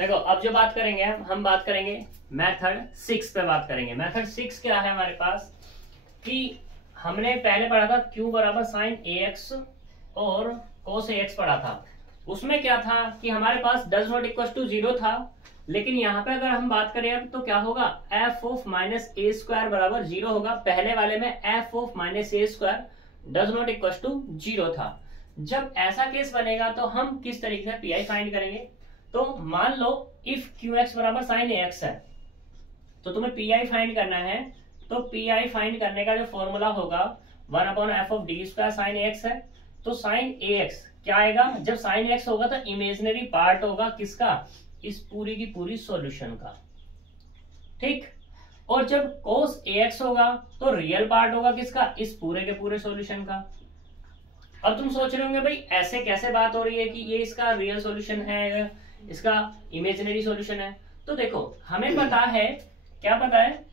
देखो अब जो बात करेंगे हम बात करेंगे मेथड 6 पे बात करेंगे। मेथड 6 क्या है हमारे पास कि हमने पहले पढ़ा था q बराबर साइन ax और cos ax पढ़ा था। उसमें क्या था कि हमारे पास डज नॉट इक्वल टू 0 था, लेकिन यहाँ पे अगर हम बात करें अब तो क्या होगा, f of minus a square बराबर 0 होगा। पहले वाले में f of minus a square does not equal to 0 था। जब ऐसा केस बनेगा तो हम किस तरीके से पी फाइंड करेंगे, तो मान लो इफ क्यू एक्स बराबर साइन ए एक्स है तो तुम्हें पी आई फाइंड करना है। तो पी आई फाइंड करने का जो फॉर्मूला होगा 1/f of D square sine A x है। तो साइन ए एक्स क्या आएगा, जब साइन एक्स होगा तो इमेजिनरी पार्ट होगा किसका, इस पूरी की पूरी सॉल्यूशन का, ठीक। और जब cos ax होगा तो रियल पार्ट होगा किसका, इस पूरे के पूरे सॉल्यूशन का। अब तुम सोच रहे होंगे भाई ऐसे कैसे बात हो रही है कि ये इसका रियल सॉल्यूशन है, इसका इमेजिनरी सॉल्यूशन है। तो देखो हमें पता है, क्या पता है,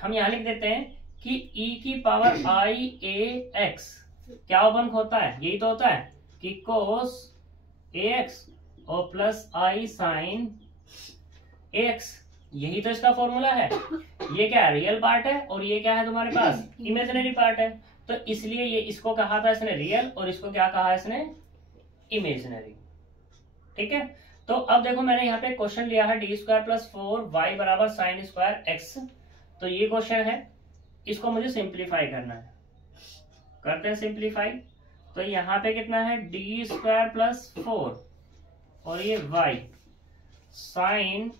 हम यहां लिख देते हैं कि e की पावर आई ए एक्स क्या बन होता है, यही तो होता है कि cos ax और प्लस आई साइन ax, यही तो इसका फॉर्मूला है। ये क्या है, रियल पार्ट है और ये क्या है तुम्हारे पास, इमेजिनरी पार्ट है। तो इसलिए ये इसको कहा था इसने रियल और इसको क्या कहा इसने, इमेजिनरी, ठीक है। तो अब देखो मैंने यहाँ पे क्वेश्चन लिया है डी स्क्वायर प्लस 4y बराबर साइन स्क्वायर एक्स। तो ये क्वेश्चन है, इसको मुझे सिंप्लीफाई करना है, करते हैं सिंप्लीफाई। तो यहाँ पे कितना है, डी स्क्वायर प्लस 4 और ये y साइन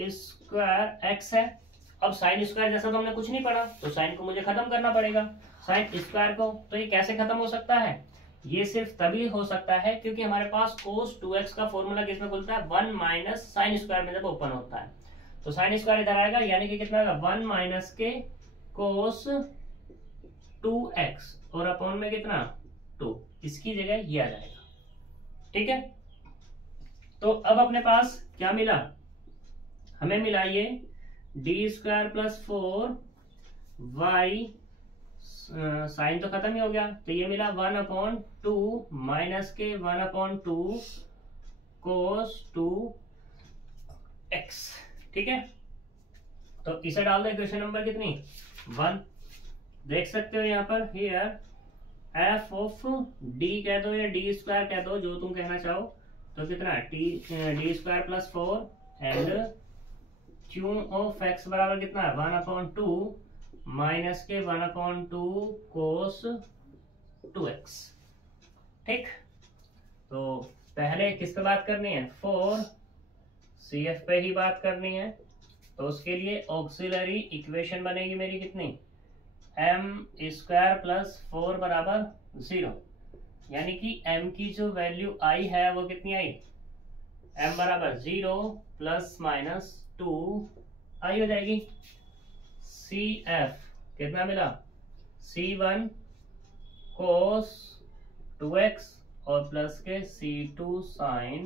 स्क्वायर एक्स है। अब साइन स्क्वायर जैसा तो हमने कुछ नहीं पढ़ा, तो साइन को मुझे खत्म करना पड़ेगा साइन स्क्वायर को। तो ये कैसे खत्म हो सकता है, ये सिर्फ तभी हो सकता है क्योंकि हमारे पास cos 2x का फॉर्मूला किसमें खुलता है, 1 माइनस साइन स्क्वायर में जब ओपन होता है। तो साइन स्क्वायर इधर आएगा, यानी कि कितना आएगा, 1 माइनस के cos 2x और अपॉन में कितना 2, इसकी जगह ये आ जाएगा, ठीक है। तो अब अपने पास क्या मिला, हमें मिला ये D square plus 4y, sign तो खत्म ही हो गया, तो ये मिला 1/2 माइनस के 1/2 cos 2x, ठीक है। तो इसे डाल दो इक्वेशन नंबर कितनी, 1। देख सकते हो यहाँ पर हियर f ऑफ d कह दो या डी स्क्वायर कह दो, जो तुम कहना चाहो। तो कितना D square plus 4 and q of x बराबर कितना है, 1/2 माइनस के 1/2 cos 2x, ठीक। तो पहले किस पे बात करनी है, 4CF पे ही बात करनी है। तो उसके लिए ऑक्सिलरी इक्वेशन बनेगी मेरी कितनी, m स्क्वायर प्लस 4 बराबर 0, यानी कि m की जो वैल्यू आई है वो कितनी आई, m बराबर 0 प्लस माइनस 2 आई हो जाएगी। CF कितना मिला, C1 cos 2x और प्लस के C2 sin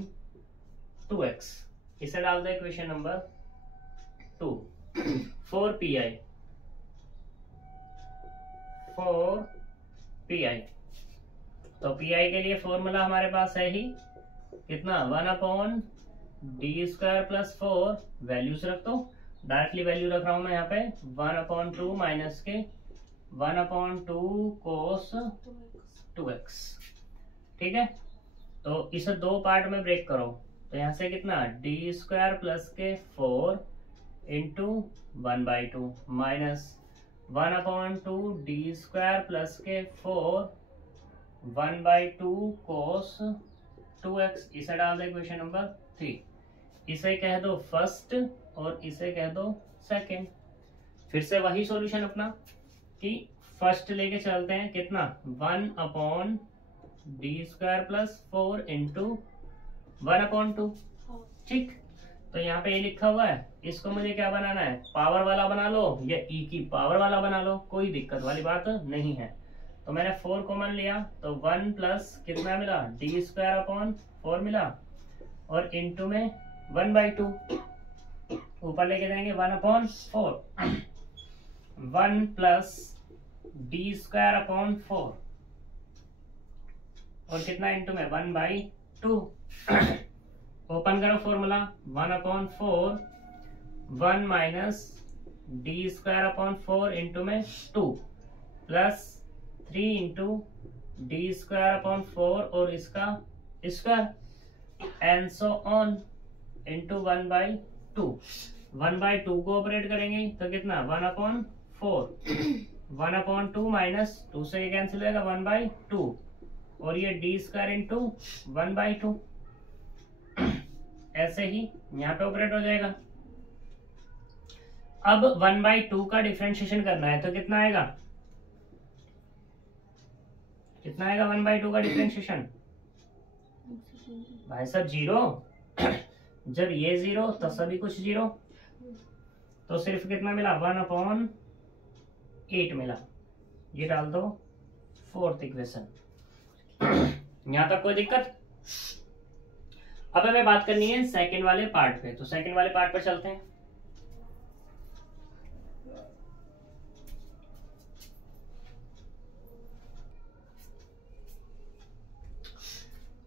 2x, इसे डाल दो इक्वेशन नंबर 2। 4pi तो pi के लिए फॉर्मूला हमारे पास है ही कितना, 1/d स्क्वायर प्लस 4, वैल्यूज रख दो, डायरेक्टली वैल्यू रख रहा हूं मैं यहाँ पे, 1/2 माइनस के 1/2 cos 2x, ठीक है। तो इसे दो पार्ट में ब्रेक करो, तो यहाँ से कितना डी स्क्वायर प्लस के 4 into 1/2 minus 1/2 D square plus के 4 1/2 cos 2x, इसे डाल दो इक्वेशन नंबर 3। इसे कह दो फर्स्ट और इसे कह दो सेकंड। फिर से वही सॉल्यूशन अपना कि फर्स्ट लेके चलते हैं, कितना 1/d स्क्वायर प्लस 4 इंटू 1/2, ठीक। तो यहाँ पे ये लिखा हुआ है, इसको मुझे क्या बनाना है, पावर वाला बना लो या e की पावर वाला बना लो, कोई दिक्कत वाली बात नहीं है। तो मैंने 4 कॉमन लिया, तो 1 प्लस कितना मिला, d स्क्वायर अपॉन 4 मिला, और इंटू में 1/2 ऊपर लेके जाएंगे 1/4, 1 प्लस डी स्क्वायर अपॉन 4 और कितना इंटू में 1/2 ओपन करो formula, 1/4 1 minus D square upon 4 into में 2 plus 3 into D square upon 4 और इसका square and so on into 1/2। 1/2 को ऑपरेट करेंगे तो कितना 1/4 1/2 माइनस 2 से ये कैंसिल होगा 1/2 और ये डी स्क्वायर इंटू 1/2 ऐसे ही यहाँ पे ऑपरेट हो जाएगा। अब 1/2 का डिफरेंशिएशन करना है तो कितना आएगा, कितना आएगा 1/2 का डिफरेंशिएशन भाई साहब 0। जब ये 0 तो सभी कुछ 0, तो सिर्फ कितना मिला 1/8 मिला। ये डाल दो 4th इक्वेशन। यहां तक कोई दिक्कत। अब हमें बात करनी है सेकंड वाले पार्ट पे, तो सेकंड वाले पार्ट पे चलते हैं।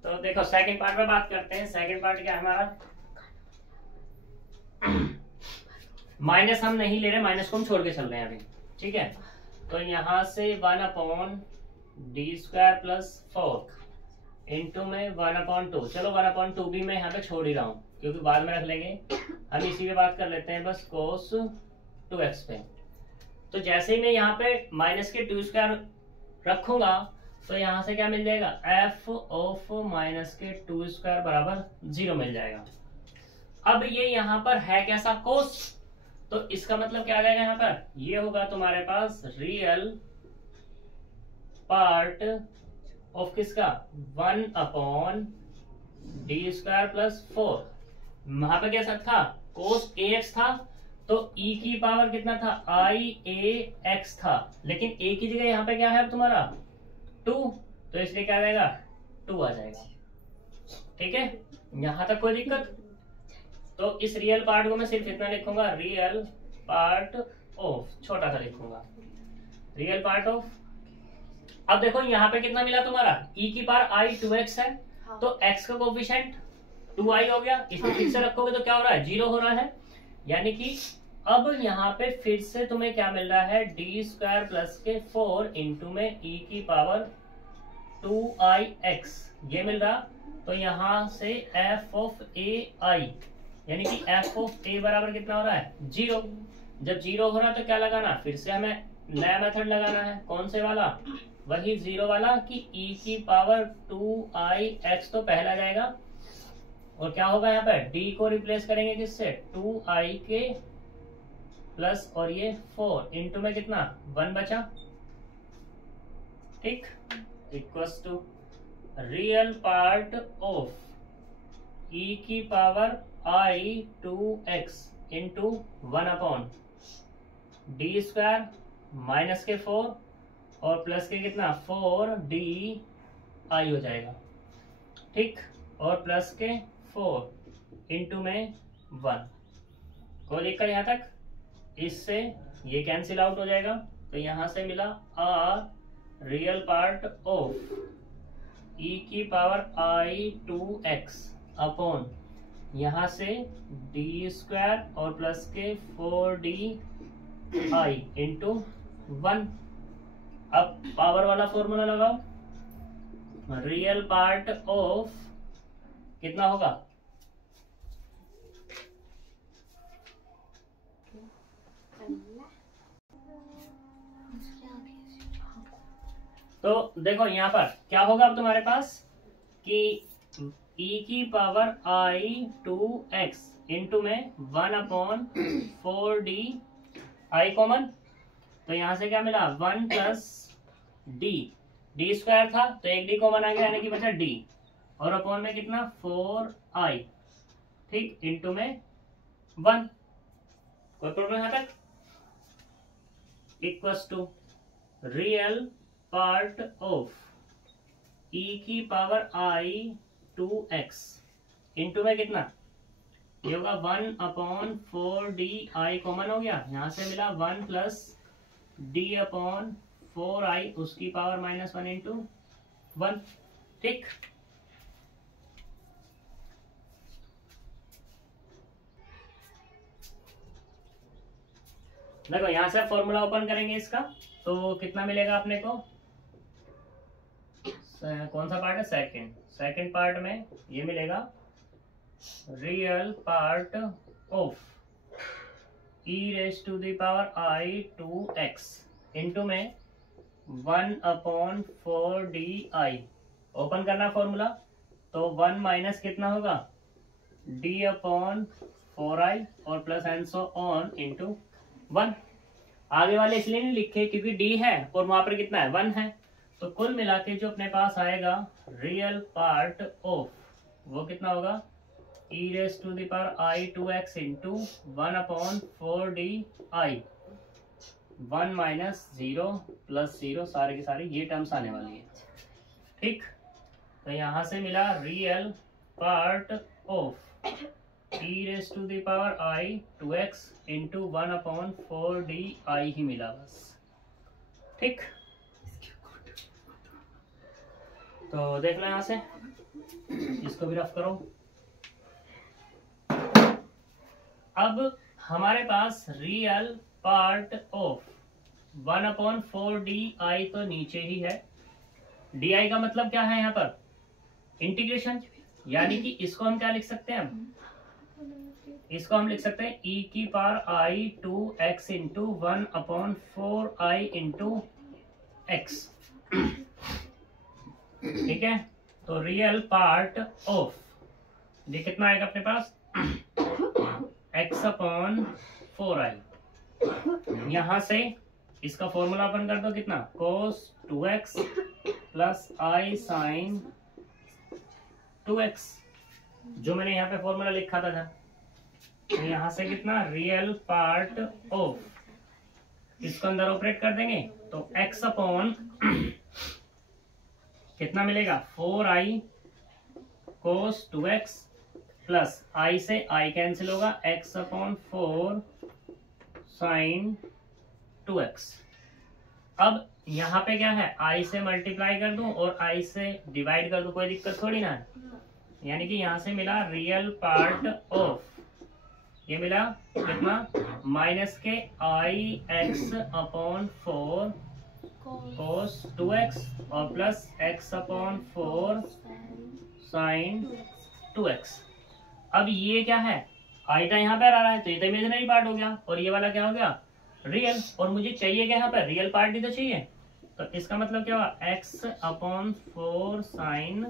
तो देखो सेकंड पार्ट में बात करते हैं। सेकंड पार्ट क्या है हमारा, माइनस हम नहीं ले रहे, माइनस को हम छोड़ के चल रहे हैं अभी, ठीक है। तो यहां से 1/d² प्लस 4 इंटू में 1/2। चलो 1/2 भी मैं यहाँ पे छोड़ ही रहा हूँ क्योंकि बाद में रख लेंगे, हम इसी पे बात कर लेते हैं बस cos 2x पे। तो जैसे ही मैं यहाँ पे माइनस के 2² रखूंगा तो यहाँ से क्या मिल जाएगा, f ऑफ माइनस के 2² बराबर 0 मिल जाएगा। अब ये यहाँ पर है कैसा कोस, तो इसका मतलब क्या आ जाएगा, यहाँ पर ये होगा तुम्हारे पास रियल पार्ट ऑफ किसका 1/d² प्लस 4। वहां पे कैसा था कोस ax था, तो e की पावर कितना था i(a)x था, लेकिन a की जगह यहाँ पे क्या है अब तुम्हारा 2, तो इसलिए क्या आ जाएगा 2 आ जाएगा। ठीक है, यहां तक कोई दिक्कत। तो इस रियल पार्ट को मैं सिर्फ इतना लिखूंगा, रियल पार्ट ऑफ, छोटा सा लिखूंगा रियल पार्ट ऑफ। अब देखो यहाँ पे कितना मिला तुम्हारा e की पावर i 2x है, हाँ। तो x का कोफिशिएंट 2i हो गया, इसको फिर से रखोगे तो क्या हो रहा है 0 हो रहा है, यानी कि अब यहाँ पे फिर से तुम्हें क्या मिल रहा है d² प्लस के 4 इंटू में e की पावर 2ix ये मिल रहा। तो यहाँ से f ऑफ ai यानी कि f ऑफ a बराबर कितना हो रहा है 0। जब 0 हो रहा तो क्या लगाना, फिर से हमें नया मेथड लगाना है, कौन से वाला, वही 0 वाला कि e की पावर 2ix तो पहला जाएगा और क्या होगा यहाँ पे d को रिप्लेस करेंगे किससे 2i के प्लस और ये 4 इंटू में कितना 1 बचा, ठीक, equals to real part of e की power i 2x into 1/d² minus के 4 और प्लस के कितना 4di हो जाएगा, ठीक, और प्लस के 4 इंटू में 1। कोई दिक्कत यहाँ तक, इससे ये कैंसिल आउट हो जाएगा। तो यहां से मिला r real part of e की पावर i 2x अपॉन यहां से d² और प्लस के 4di इंटू 1। अब पावर वाला फॉर्मूला लगाओ, रियल पार्ट ऑफ कितना होगा, तो देखो यहाँ पर क्या होगा अब तुम्हारे पास कि e की पावर i 2x इंटू में 1/4d कॉमन, तो यहाँ से क्या मिला 1 प्लस d² था तो एक d कॉमन आ गया यानी कि बचा d और अपॉन में कितना 4i, ठीक, इंटू में 1। कोई प्रॉब्लम यहाँ तक, equals to real part of e की पावर i 2x इंटू में कितना, ये होगा 1/4d कॉमन हो गया, यहां से मिला 1 प्लस d/4i उसकी पावर -1 इंटू 1, ठीक। देखो यहाँ से फॉर्मूला ओपन करेंगे इसका, तो कितना मिलेगा अपने को, कौन सा पार्ट है, सेकंड पार्ट में ये मिलेगा real part of e raise to the power i 2x into में 1/4di। ओपन करना फॉर्मूला, तो 1 माइनस कितना होगा d/4i और plus and so on into 1। आगे वाले इसलिए नहीं लिखे क्योंकि d है और वहां पर कितना है 1 है, तो कुल मिला के जो अपने पास आएगा रियल पार्ट ऑफ वो कितना होगा e raise to the power i 2x into 1/4di। 1 minus 0 plus 0 सारे की सारी ये टर्म्स आने वाली है। ठीक, तो यहां से मिला real part of e raise to the power i 2x into 1/4di ही मिला बस। ठीक, तो देख लो यहां से, इसको भी रफ करो। अब हमारे पास रियल पार्ट ऑफ 1/4di तो नीचे ही है, di का मतलब क्या है यहाँ पर इंटीग्रेशन, यानी कि इसको हम क्या लिख सकते हैं, इसको हम लिख सकते हैं e की power i 2x into 1/4i into x। ठीक है, तो रियल पार्ट ऑफ ये कितना आएगा अपने पास x/4i। यहां से इसका फॉर्मूला अपन कर दो, कितना cos 2x plus i sin 2x, जो मैंने यहाँ पे फॉर्मूला लिखा था। तो यहां से कितना रियल पार्ट ऑफ, इसको अंदर ऑपरेट कर देंगे तो x अपॉन कितना मिलेगा 4i cos 2x plus i से i कैंसिल होगा x/4 sin 2x। अब यहाँ पे क्या है, i से मल्टीप्लाई कर दूं और i से डिवाइड कर दूं, कोई दिक्कत थोड़ी ना है। यानी कि यहाँ से मिला रियल पार्ट ऑफ, ये मिला कितना माइनस के i(x/4 cos 2x और प्लस x/4 sin 2x। अब ये क्या है, आइटा यहाँ पे आ रहा है तो ये तो इमेजिनरी पार्ट हो गया और ये वाला क्या हो गया रियल, और मुझे चाहिए क्या यहाँ पर रियल पार्ट ही तो चाहिए। तो इसका मतलब क्या हुआ x/4 sin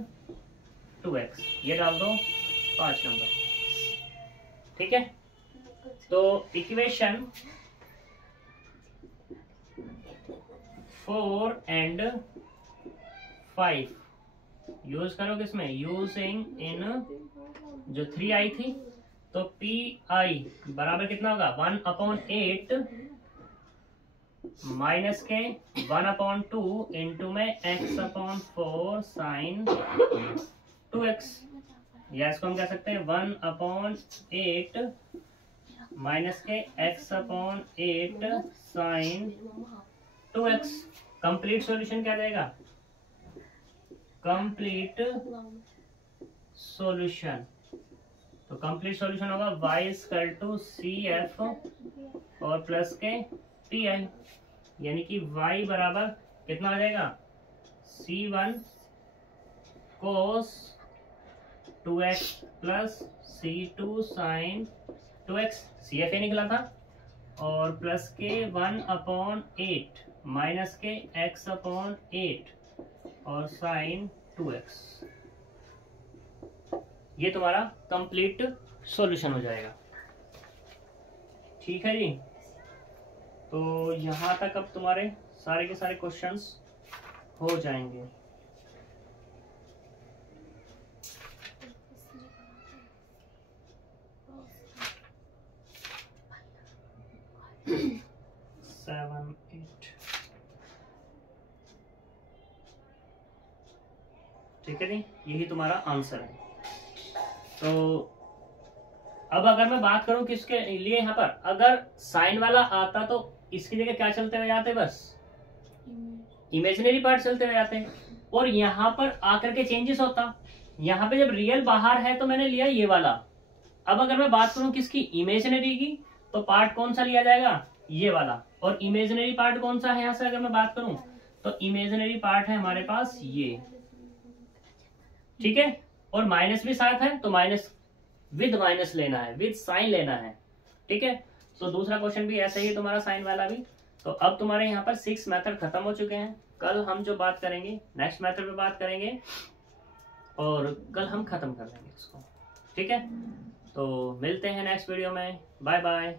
2x, ये डाल दो 5 नंबर। ठीक है, तो इक्वेशन 4 एंड 5 यूज करो किसमें, यूजिंग इन जो 3i थी, तो pi बराबर कितना होगा 1/8 माइनस के 1/2 इंटू में x/4 sin 2x, या इसको हम कह सकते हैं 1/8 माइनस के x/8 sin 2x। Complete solution क्या देगा, कंप्लीट सॉल्यूशन, तो कंप्लीट सॉल्यूशन होगा y=cf और प्लस के pi, यानी कि y बराबर कितना आ जाएगा c1 cos 2x plus c2 sin 2x, CF निकला था, और प्लस के 1/8 माइनस के x/8 और sin 2x। ये तुम्हारा कंप्लीट सॉल्यूशन हो जाएगा। ठीक है जी, तो यहां तक अब तुम्हारे सारे के सारे क्वेश्चंस हो जाएंगे। सेवन 8 ठीक है जी, यही तुम्हारा आंसर है। तो अब अगर मैं बात करूं किसके लिए, यहाँ पर अगर साइन वाला आता तो इसकी जगह क्या चलते हुए आते, बस इमेजिनरी पार्ट चलते हुए आते, और यहाँ पर आकर के चेंजेस होता। यहाँ पे जब रियल बाहर है तो मैंने लिया ये वाला। अब अगर मैं बात करूं किसकी, इमेजिनरी की, तो पार्ट कौन सा लिया जाएगा, ये वाला, और इमेजिनरी पार्ट कौन सा है यहाँ से अगर मैं बात करूं तो इमेजिनरी पार्ट है हमारे पास ये, ठीक है। और माइनस भी साथ है तो माइनस विद माइनस लेना है, विद साइन लेना है, ठीक है। तो दूसरा क्वेश्चन भी ऐसा ही है तुम्हारा, साइन वाला भी। तो अब तुम्हारे यहाँ पर 6 मेथड खत्म हो चुके हैं। कल हम जो बात करेंगे नेक्स्ट मेथड पे बात करेंगे, और कल हम खत्म कर लेंगे इसको, ठीक है। तो मिलते हैं नेक्स्ट वीडियो में, बाय बाय।